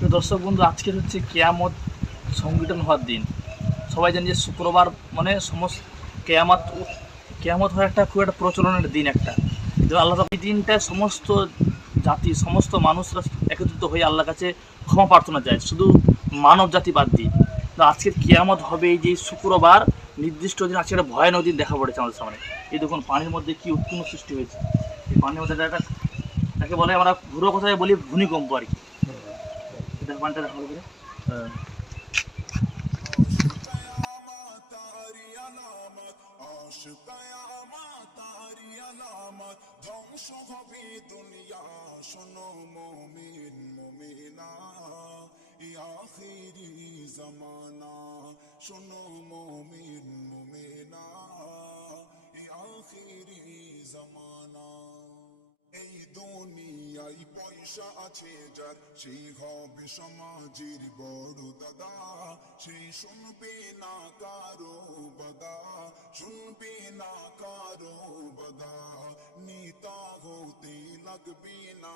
তো দর্শক বন্ধু, আজকের হচ্ছে কেয়ামত সংগঠন হওয়ার দিন। সবাই জানি যে শুক্রবার মানে সমস্ত কেয়ামত কেয়ামত হওয়ার একটা খুব একটা প্রচলনের দিন একটা। আল্লাহ এই দিনটা সমস্ত জাতি, সমস্ত মানুষরা একত্রিত হয়ে আল্লাহর কাছে ক্ষমা প্রার্থনা যায় শুধু মানব জাতি বাদ দিয়ে। তো আজকের কেয়ামত হবে এই যে শুক্রবার, নির্দিষ্ট দিন আজকে একটা ভয়ানক দিন দেখা পড়েছে আমাদের সামনে। এই দেখুন, পানির মধ্যে কি উৎপন্ন সৃষ্টি হয়েছে। এই পানির মধ্যে একটা তাকে বলে আমরা ঘুরো কথায় বলি ভূমিকম্প আর কি জামানা শোনো মুমিন মুমিনা দুনিয়ায় পয়সা আছে যার, সেই হবে সমাজের বড় দাদা। সেই শুনবে না কারও বাদা শুনবে না কারও বাদা নেতা হতে লাগবে না